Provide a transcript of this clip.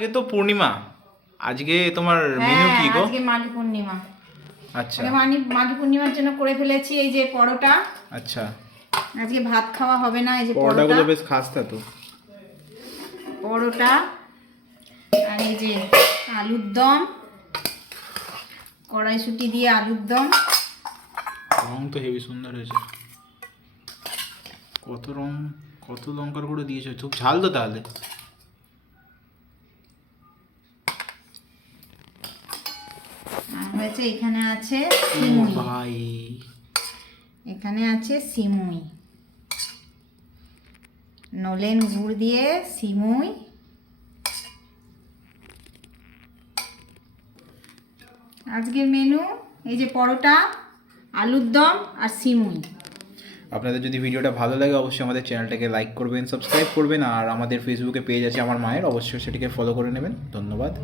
আজকে তো পূর্ণিমা, আজকে তোমার মেনু কি গো? আজকে মাঘী পূর্ণিমা। আচ্ছা মাঘী পূর্ণিমার জন্য করে ফেলেছি এই যে পরোটা। আচ্ছা, আজকে ভাত খাওয়া হবে না, এই যে পরোটা, পরোটাগুলো বেশ খাস্তা তো। পরোটা আর এই যে আলুর দম, কড়াইশুঁটি দিয়ে আলুর দম। রং তো হেভি সুন্দর হয়েছে। কত রং, কত লঙ্কার গুঁড়ো দিয়েছো, খুব ঝাল তো তাহলে। আর হয়েছে এখানে আছে ও সিমুই, ভাই, এখানে আছে সিমুই, নলেন গুড় দিয়ে সিমুই। আজকের মেনু এই যে পরোটা, আলুর দম আর সিমুই। আপনাদের যদি ভিডিওটা ভালো লাগে অবশ্যই আমাদের চ্যানেলটাকে লাইক করবেন, সাবস্ক্রাইব করবেন, আর আমাদের ফেসবুকে পেজ আছে আমার মায়ের, অবশ্যই সেটিকে ফলো করে নেবেন। ধন্যবাদ।